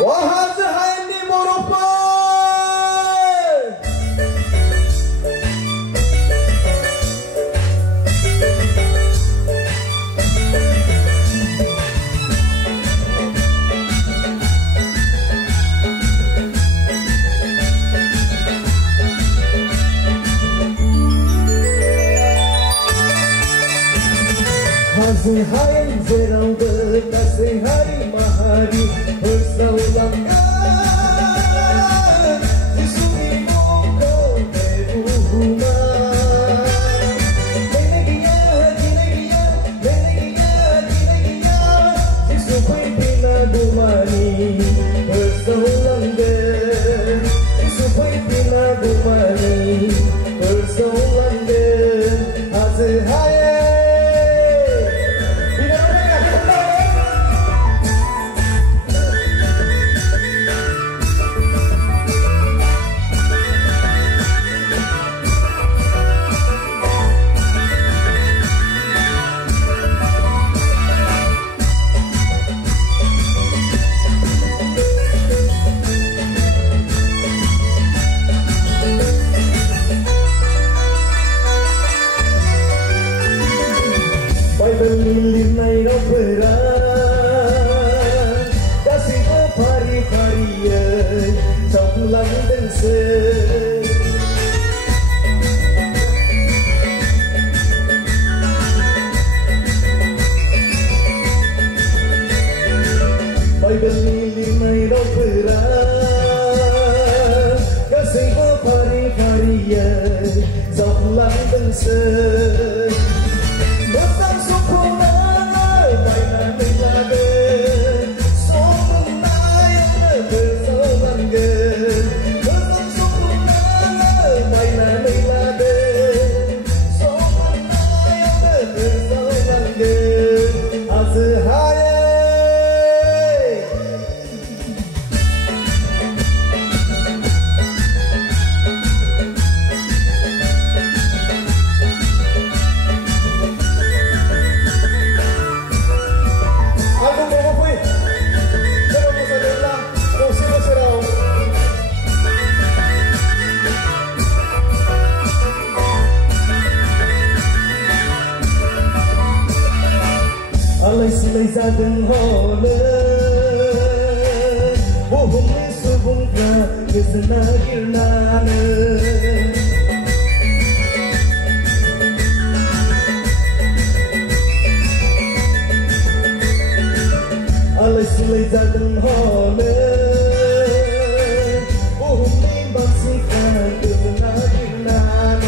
Wahai di Moropa. Hai zerau berkasih hari mahari bersaulangan di suni mongkol berhubungan Nenegia di supaya pinagumani bersaulangan di supaya pinagumani bersaulangan Azhai Berlilir naik operan kasih pari-parian campulang dancer berlilir naik operan kasih pari-parian campulang dancer Alay-silay zadang holan Buhong may subong ka Kesa nagirnanan Alay-silay zadang holan Buhong may bagsikan Kesa nagirnanan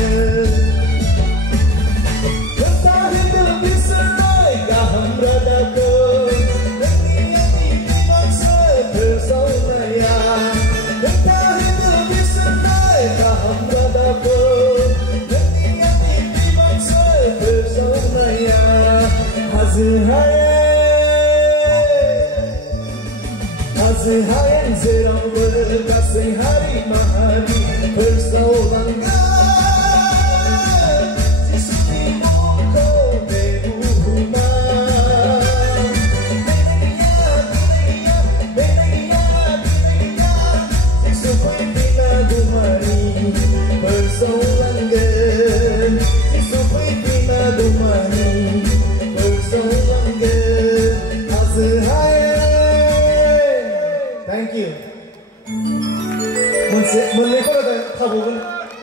Azhai zerau berkasih hari mahari bersaulangan di suni mongkol berhubungan Nenegia di supaya pinagumani bersaulangan di supaya pinagumani bersaulangan Azhai. Thank you. 我们那会儿的差不多。